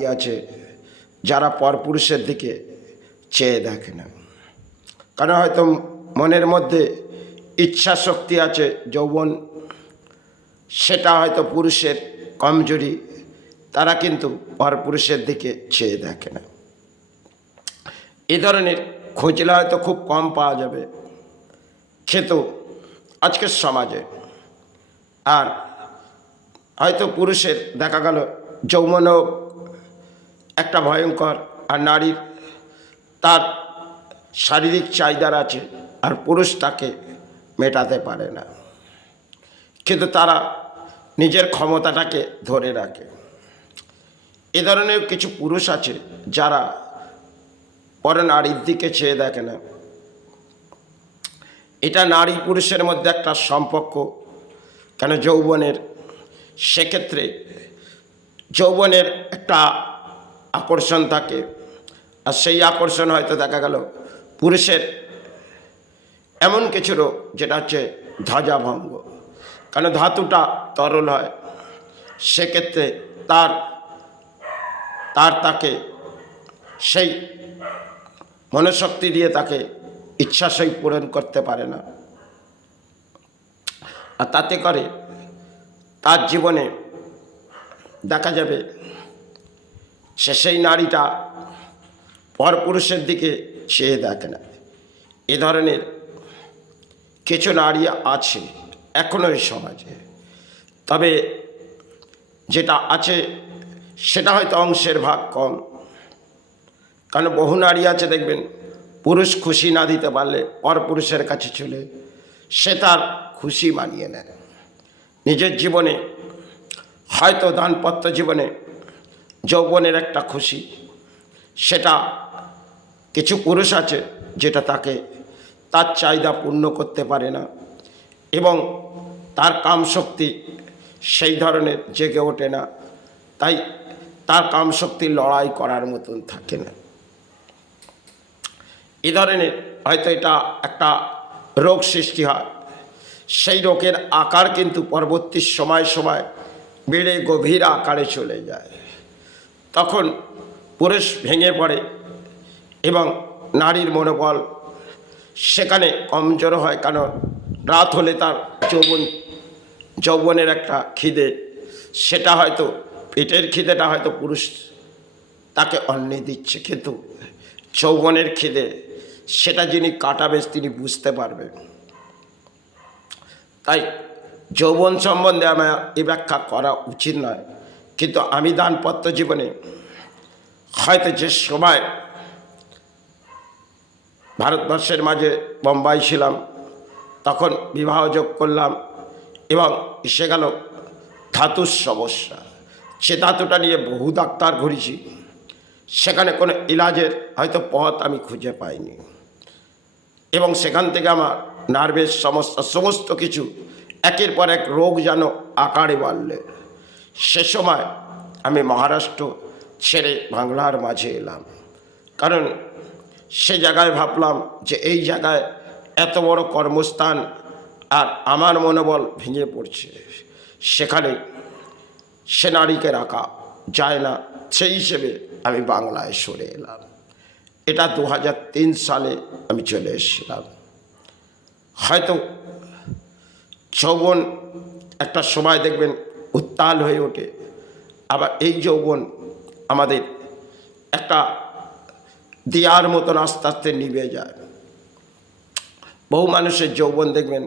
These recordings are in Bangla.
নারী আছে যারা পরপুরুষের দিকে চেয়ে দেখে না, কারণ হয়তো মনের মধ্যে ইচ্ছা শক্তি আছে, যৌবন, সেটা হয়তো পুরুষের কমজোরি, তারা কিন্তু পরপুরুষের দিকে চেয়ে দেখে না। এ ধরনের খুঁজলে হয়তো খুব কম পাওয়া যাবে, কিন্তু আজকের সমাজে আর হয়তো পুরুষের দেখা গেল যৌবনও একটা ভয়ঙ্কর, আর নারীর তার শারীরিক চাহিদার আছে, আর পুরুষ তাকে মেটাতে পারে না, কিন্তু তারা নিজের ক্ষমতাটাকে ধরে রাখে। এ ধরনের কিছু পুরুষ আছে যারা পর নারীর দিকে চেয়ে দেখে না। এটা নারী পুরুষের মধ্যে একটা সম্পর্ক, কেন যৌবনের, সেক্ষেত্রে যৌবনের একটা আকর্ষণ থাকে, আর সেই আকর্ষণ হয়তো দেখা গেল পুরুষের এমন কিছু রোগ যেটা হচ্ছে ধ্বজাভঙ্গ, কারণ ধাতুটা তরল হয়, সেক্ষেত্রে তাকে সেই মনোশক্তি দিয়ে তাকে ইচ্ছা সেই পূরণ করতে পারে না, আর তাতে করে তার জীবনে দেখা যাবে সেই নারীটা পরপুরুষের দিকে চেয়ে দেখে না। এ ধরনের কিছু নারী আছে এখনো এই সমাজে, তবে যেটা আছে সেটা হয়তো অংশের ভাগ কম, কারণ বহু নারী আছে দেখবেন পুরুষ খুশি না দিতে পারলে পরপুরুষের কাছে চলে সে তার খুশি মানিয়ে নেয়। নিজের জীবনে হয়তো দাম্পত্য জীবনে যৌবনের একটা খুশি, সেটা কিছু পুরুষ আছে যেটা তাকে তার চাহিদা পূর্ণ করতে পারে না, এবং তার কামশক্তি সেই ধরনের জেগে ওঠে না, তাই তার কামশক্তি লড়াই করার মতন থাকে না। এ ধরনের হয়তো এটা একটা রোগ সৃষ্টি হয়, সেই রোগের আকার কিন্তু পরবর্তী সময় বেড়ে গভীর আকারে চলে যায়, তখন পুরুষ ভেঙে পড়ে এবং নারীর মনোবল সেখানে কমজোর হয়, কারণ রাত হলে তার যৌবনের একটা খিদে, সেটা হয়তো পেটের খিদেটা হয়তো পুরুষ তাকে অন্নে দিচ্ছে, কিন্তু যৌবনের খিদে সেটা যিনি কাটাবে তিনি বুঝতে পারবেন। তাই যৌবন সম্বন্ধে আমার এ ব্যাখ্যা করা উচিত নয়, কিন্তু আমি দাম্পত্য জীবনে হয়তো যে সময় ভারতবর্ষের মাঝে বোম্বাই ছিলাম, তখন বিবাহযোগ করলাম এবং এসে গেল ধাতুর সমস্যা, সে ধাতুটা নিয়ে বহু ডাক্তার ঘুরেছি, সেখানে কোনো ইলাজের হয়তো পথ আমি খুঁজে পাইনি, এবং সেখান থেকে আমার নার্ভের সমস্যা সমস্ত কিছু একের পর এক রোগ যেন আকারে বাড়লে, সে সময় আমি মহারাষ্ট্র ছেড়ে বাংলার মাঝে এলাম, কারণ সে জায়গায় ভাবলাম যে এই জায়গায় এত বড় কর্মস্থান আর আমার মনোবল ভেঙে পড়ছে, সেখানে সে নারীকে রাখা যায় না, সেই হিসেবে আমি বাংলায় সরে এলাম। এটা 2003 সালে আমি চলে এসেছিলাম। হয়তো যৌবন একটা সময় দেখবেন উত্তাল হয়ে ওঠে, আবার এই যৌবন আমাদের একটা দিয়ার মতন আস্তে আস্তে নিভে যায়। বহু মানুষের যৌবন দেখবেন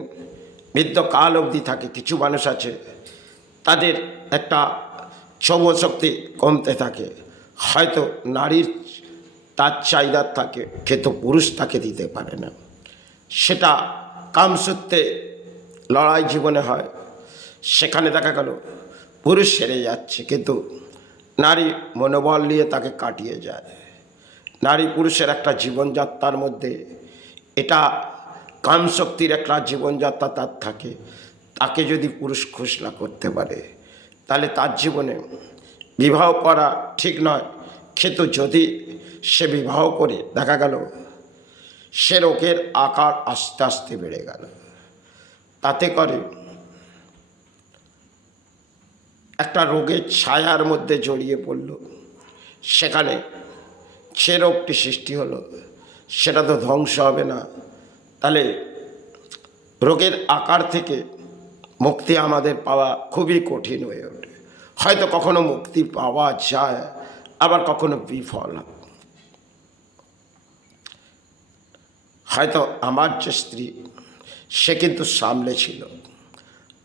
বৃদ্ধকাল অবধি থাকে, কিছু মানুষ আছে তাদের একটা যৌবশক্তি কমতে থাকে, হয়তো নারীর তার চাহিদা থাকে কিন্তু পুরুষ তাকে দিতে পারে না, সেটা কামসূত্রে লড়াই জীবনে হয়, সেখানে দেখা গেল পুরুষ হেরে যাচ্ছে কিন্তু নারী মনোবল নিয়ে তাকে কাটিয়ে যায়। নারী পুরুষের একটা জীবনযাত্রার মধ্যে এটা কামশক্তির একটা জীবনযাত্রা তার থাকে, তাকে যদি পুরুষ খুশ না করতে পারে তাহলে তার জীবনে বিবাহ করা ঠিক নয়, কিন্তু যদি সে বিবাহ করে দেখা গেল সে রোগের আকার আস্তে আস্তে বেড়ে গেল, তাতে করে একটা রোগের ছায়ার মধ্যে জড়িয়ে পড়ল সেখানে যে রোগটি সৃষ্টি হলো সেটা তো ধ্বংস হবে না, তাহলে রোগের আকার থেকে মুক্তি আমাদের পাওয়া খুবই কঠিন হয়ে ওঠে। হয়তো কখনো মুক্তি পাওয়া যায়, আবার কখনো বিফল হয়। হয়তো আমার যে স্ত্রী, সে কিন্তু সামলে ছিল,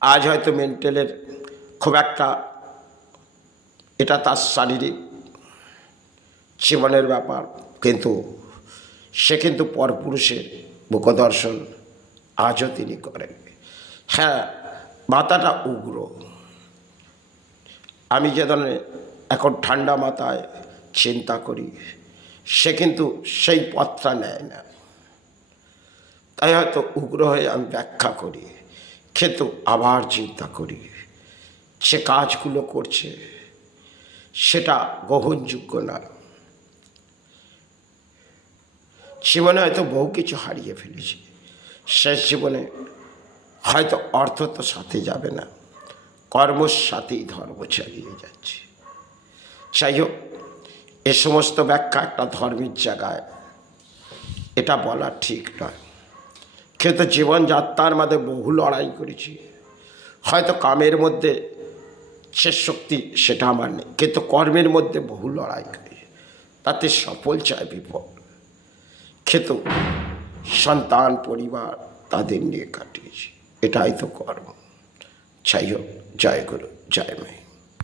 আজ হয়তো মেন্টালের খুব একটা, এটা তার শারীরিক জীবনের ব্যাপার, কিন্তু সে কিন্তু পরপুরুষের মুখদর্শন আজও তিনি করেন। হ্যাঁ, মাথাটা উগ্র। আমি যে ধরনের এখন ঠান্ডা মাথায় চিন্তা করি, সে কিন্তু সেই পথটা নেয় না, তাই হয়তো উগ্র হয়ে আমি ব্যাখ্যা করি, কিন্তু আবার চিন্তা করি সে কাজগুলো করছে সেটা গ্রহণযোগ্য না। জীবনে হয়তো বহু কিছু হারিয়ে ফেলেছি, শেষ জীবনে হয়তো অর্থ তো সাথে যাবে না, কর্মর সাথেই ধর্ম চালিয়ে যাচ্ছে। যাই হোক, এ সমস্ত ব্যাখ্যা একটা ধর্মের জায়গায় এটা বলা ঠিক নয়, কিন্তু জীবনযাত্রার মধ্যে বহু লড়াই করেছি। হয়তো কামের মধ্যে শেষ শক্তি সেটা আমার নেই, কিন্তু কর্মের মধ্যে বহু লড়াই করি, তাতে সফল চায় বিফল, কিন্তু সন্তান পরিবার তাদের নিয়ে কাটিয়েছি, এটাই তো কর্ম। যাই হোক, জয় গুরু, জয় মাই।